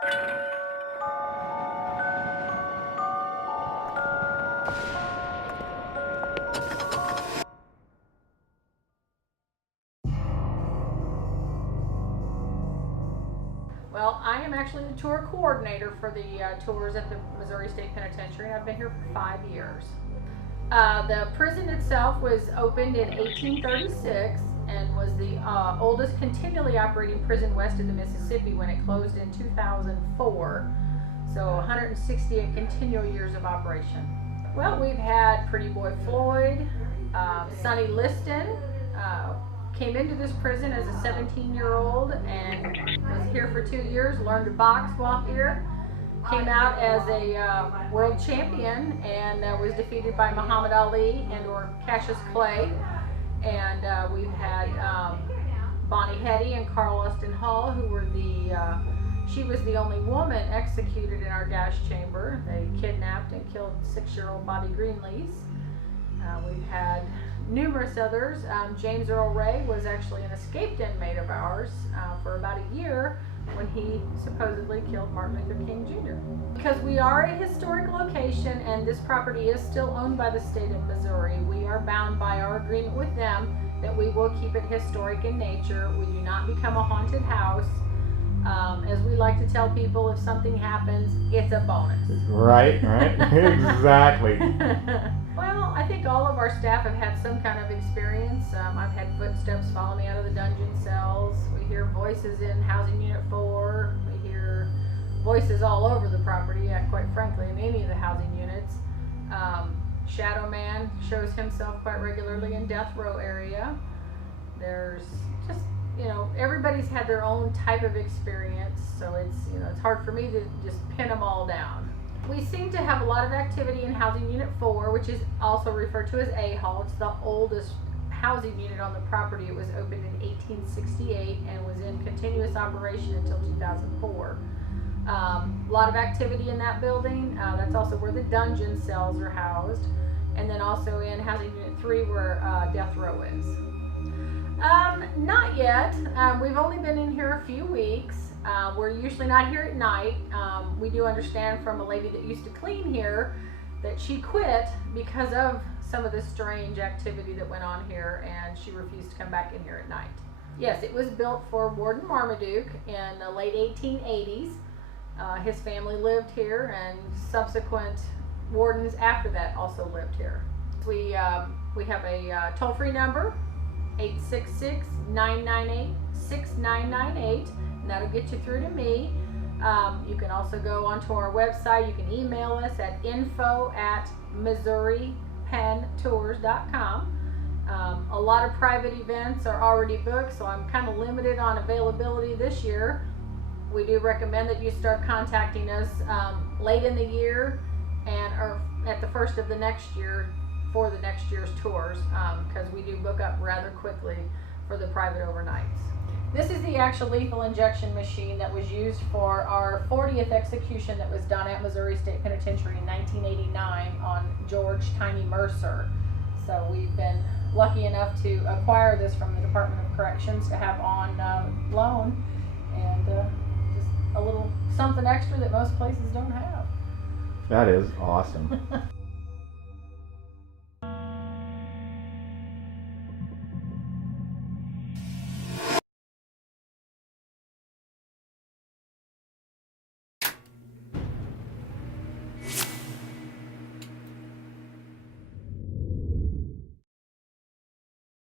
Well, I am actually the tour coordinator for the tours at the Missouri State Penitentiary, and I've been here for 5 years. The prison itself was opened in 1836 and was the oldest continually operating prison west of the Mississippi when it closed in 2004. So 168 continual years of operation. Well, we've had Pretty Boy Floyd, Sonny Liston, came into this prison as a 17-year-old and was here for 2 years, learned to box while here, came out as a world champion and was defeated by Muhammad Ali and or Cassius Clay. And we've had Bonnie Hetty and Carl Austin Hall, who were she was the only woman executed in our gas chamber. They kidnapped and killed 6-year-old Bobby Greenlease. We've had numerous others. James Earl Ray was actually an escaped inmate of ours for about a year when he supposedly killed Martin Luther King Jr. Because we are a historic location and this property is still owned by the state of Missouri, we are bound by our agreement with them that we will keep it historic in nature. We do not become a haunted house. As we like to tell people, if something happens, it's a bonus. Right, exactly. Well, I think all of our staff have had some kind of experience. I've had footsteps follow me out of the dungeon cells. We hear voices in Housing Unit 4. We hear voices all over the property, quite frankly, in any of the housing units. Shadow Man shows himself quite regularly in Death Row area. There's just, everybody's had their own type of experience, so it's hard for me to just pin them all down. We seem to have a lot of activity in Housing Unit 4, which is also referred to as A Hall. It's the oldest housing unit on the property. It was opened in 1868 and was in continuous operation until 2004. A lot of activity in that building. That's also where the dungeon cells are housed. And then also in Housing Unit 3 where Death Row is. Not yet. We've only been in here a few weeks. We're usually not here at night. We do understand from a lady that used to clean here that she quit because of some of the strange activity that went on here, and she refused to come back in here at night. Yes, it was built for Warden Marmaduke in the late 1880s. His family lived here, and subsequent wardens after that also lived here. We have a toll-free number, 866-998-6998, and that'll get you through to me. You can also go onto our website. You can email us at info@MissouriPennTours.com. A lot of private events are already booked, so I'm kind of limited on availability this year. We do recommend that you start contacting us late in the year or at the first of the next year for the next year's tours, because we do book up rather quickly for the private overnights. This is the actual lethal injection machine that was used for our 40th execution that was done at Missouri State Penitentiary in 1989 on George Tiny Mercer. So we've been lucky enough to acquire this from the Department of Corrections to have on loan, and just a little something extra that most places don't have. That is awesome.